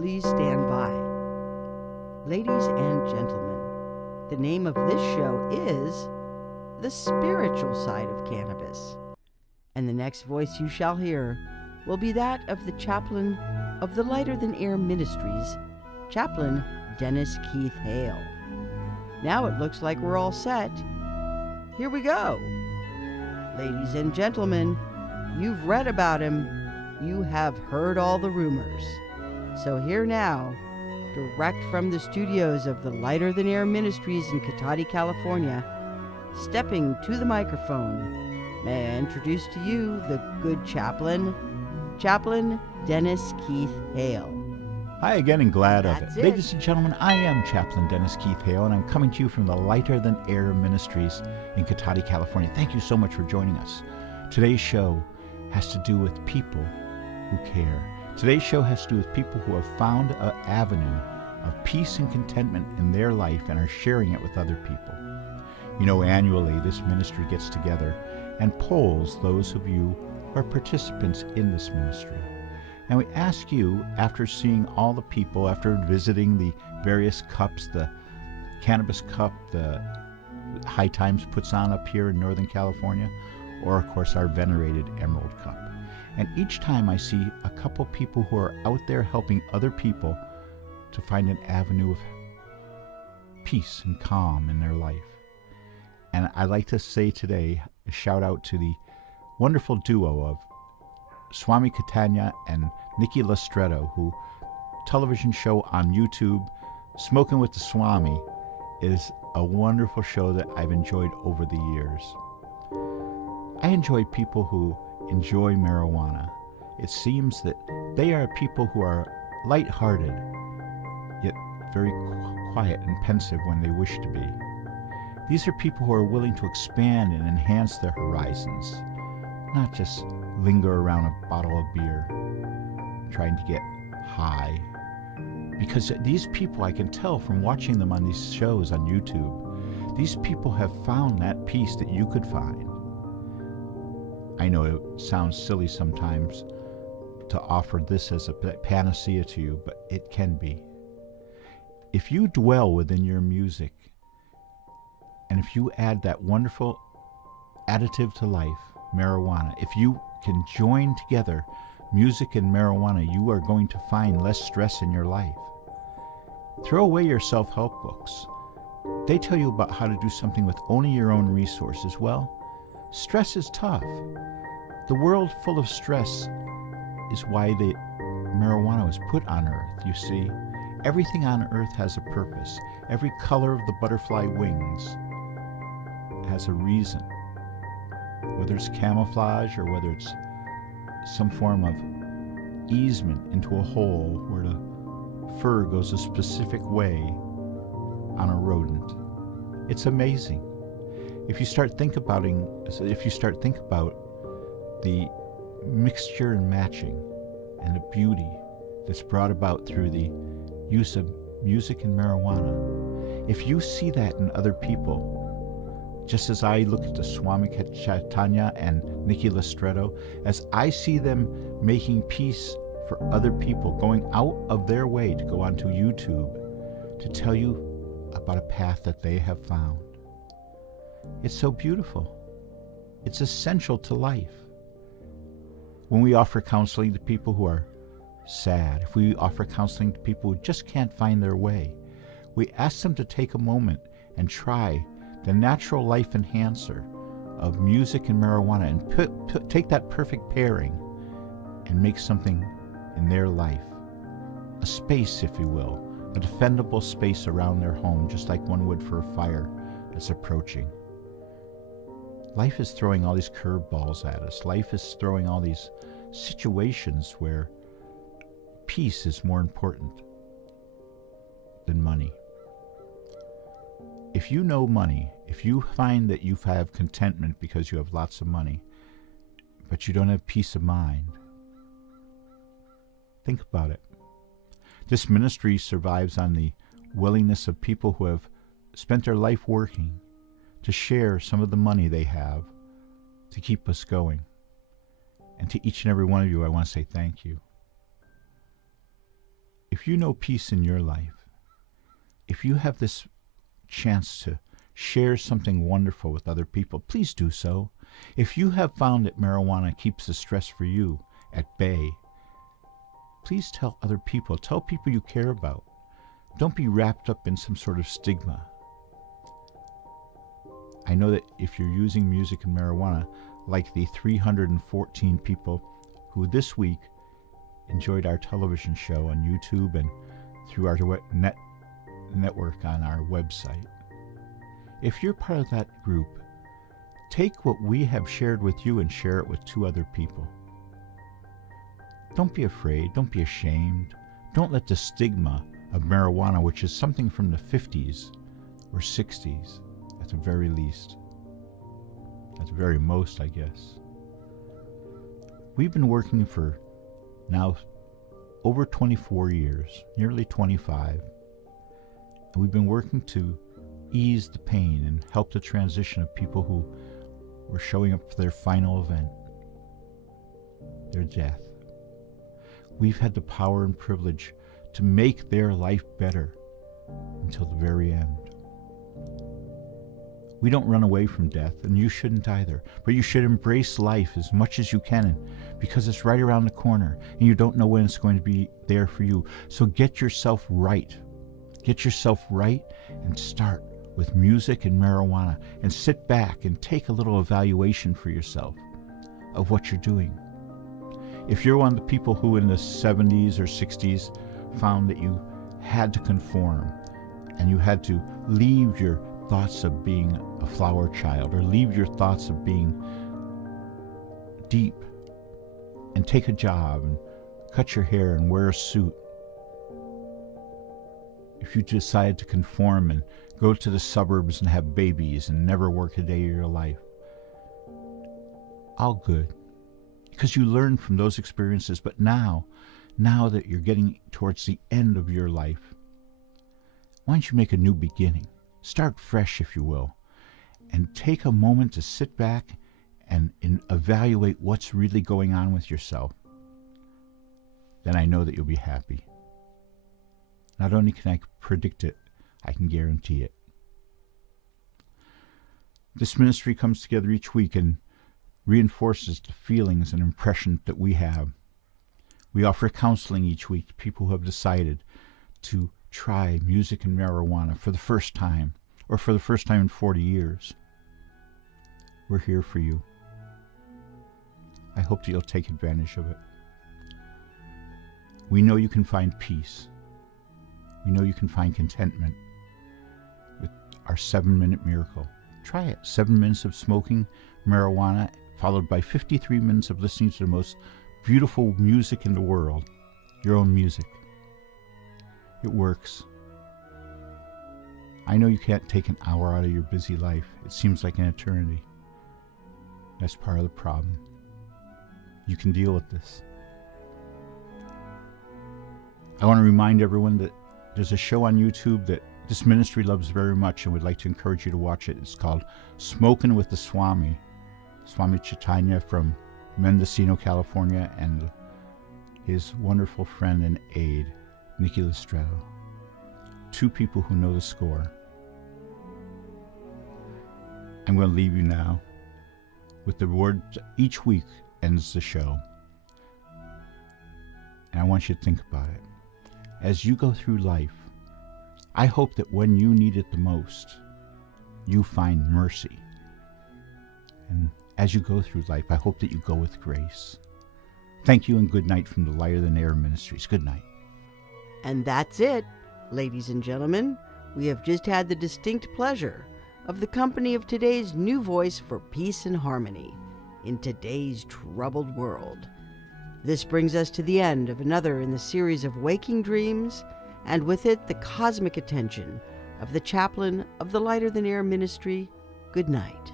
please stand by. Ladies and gentlemen, the name of this show is The Spiritual Side of Cannabis. And the next voice you shall hear will be that of the chaplain of the Lighter Than Air Ministries, Chaplain Dennis Keith Hale. Now it looks like we're all set. Here we go. Ladies and gentlemen, you've read about him. You have heard all the rumors. So here now, direct from the studios of the Lighter Than Air Ministries in Cotati, California, stepping to the microphone, may I introduce to you the good chaplain, Chaplain Dennis Keith Hale. Hi again, and glad of That's it. Ladies and gentlemen, I am Chaplain Dennis Keith Hale, and I'm coming to you from the Lighter Than Air Ministries in Cotati, California. Thank you so much for joining us. Today's show has to do with people who care. Today's show has to do with people who have found an avenue of peace and contentment in their life and are sharing it with other people. You know, annually this ministry gets together and polls those of you who are participants in this ministry. And we ask you, after seeing all the people, after visiting the various cups, the Cannabis Cup, the High Times puts on up here in Northern California, or of course our venerated Emerald Cup. And each time I see a couple people who are out there helping other people to find an avenue of peace and calm in their life. And I'd like to say today, a shout out to the wonderful duo of Swami Catania and Nikki Lestretto, who television show on YouTube, Smoking with the Swami, is a wonderful show that I've enjoyed over the years. I enjoy people who enjoy marijuana. It seems that they are people who are light-hearted, yet very quiet and pensive when they wish to be. These are people who are willing to expand and enhance their horizons, not just linger around a bottle of beer, trying to get high. Because these people, I can tell from watching them on these shows on YouTube, these people have found that peace that you could find. I know it sounds silly sometimes to offer this as a panacea to you, but it can be. If you dwell within your music, and if you add that wonderful additive to life, marijuana, if you can join together music and marijuana, you are going to find less stress in your life. Throw away your self-help books. They tell you about how to do something with only your own resources. Well, stress is tough. The world full of stress is why the marijuana was put on earth. You see, everything on earth has a purpose. Every color of the butterfly wings has a reason. Whether it's camouflage or whether it's some form of easement into a hole where the fur goes a specific way on a rodent. It's amazing. If you start think about the mixture and matching and the beauty that's brought about through the use of music and marijuana, if you see that in other people, just as I look at the Swami Chaitanya and Nikki Lestretto, as I see them making peace for other people, going out of their way to go onto YouTube to tell you about a path that they have found. It's so beautiful. It's essential to life. When we offer counseling to people who are sad, if we offer counseling to people who just can't find their way, we ask them to take a moment and try the natural life enhancer of music and marijuana and take that perfect pairing and make something in their life. A space, if you will, a defendable space around their home, just like one would for a fire that's approaching. Life is throwing all these curveballs at us. Life is throwing all these situations where peace is more important than money. If you know money, if you find that you have contentment because you have lots of money, but you don't have peace of mind, think about it. This ministry survives on the willingness of people who have spent their life working to share some of the money they have to keep us going. And to each and every one of you, I want to say thank you. if you know peace in your life, if you have this chance to share something wonderful with other people, please do so. If you have found that marijuana keeps the stress for you at bay, please tell other people. Tell people you care about. Don't be wrapped up in some sort of stigma. I know that if you're using music and marijuana, like the 314 people who this week enjoyed our television show on YouTube and through our network on our website, if you're part of that group, take what we have shared with you and share it with 2 other people. Don't be afraid. Don't be ashamed. Don't let the stigma of marijuana, which is something from the 50s or 60s, at the very least, at the very most, I guess. We've been working for now over 24 years, nearly 25, and we've been working to ease the pain and help the transition of people who were showing up for their final event, their death. We've had the power and privilege to make their life better until the very end. We don't run away from death, and you shouldn't either, but you should embrace life as much as you can, because it's right around the corner, and you don't know when it's going to be there for you. So get yourself right. Get yourself right and start with music and marijuana, and sit back and take a little evaluation for yourself of what you're doing. If you're one of the people who in the 70s or 60s found that you had to conform and you had to leave your thoughts of being a flower child or leave your thoughts of being deep and take a job and cut your hair and wear a suit, if you decide to conform and go to the suburbs and have babies and never work a day of your life, all good, because you learned from those experiences. But now that you're getting towards the end of your life, why don't you make a new beginning? Start fresh, if you will, and take a moment to sit back and evaluate what's really going on with yourself. Then I know that you'll be happy. Not only can I predict it, I can guarantee it. This ministry comes together each week and reinforces the feelings and impressions that we have. We offer counseling each week to people who have decided to try music and marijuana for the first time, or for the first time in 40 years. We're here for you. I hope that you'll take advantage of it. We know you can find peace. We know you can find contentment with our 7-minute miracle. Try it. 7 minutes of smoking marijuana, followed by 53 minutes of listening to the most beautiful music in the world, your own music. It works. I know you can't take an hour out of your busy life. It seems like an eternity. That's part of the problem. You can deal with this. I want to remind everyone that there's a show on YouTube that this ministry loves very much and would like to encourage you to watch it. It's called Smokin' with the Swami Chaitanya from Mendocino, California, and his wonderful friend and aide, Nikki Listretto. 2 people who know the score. I'm going to leave you now with the word each week ends the show. And I want you to think about it. As you go through life, I hope that when you need it the most, you find mercy. And as you go through life, I hope that you go with grace. Thank you and good night from the Lighter Than Air Ministries. Good night. And that's it, ladies and gentlemen. We have just had the distinct pleasure of the company of today's new voice for peace and harmony in today's troubled world. This brings us to the end of another in the series of Waking Dreams, and with it the cosmic attention of the chaplain of the Lighter Than Air Ministry. Good night.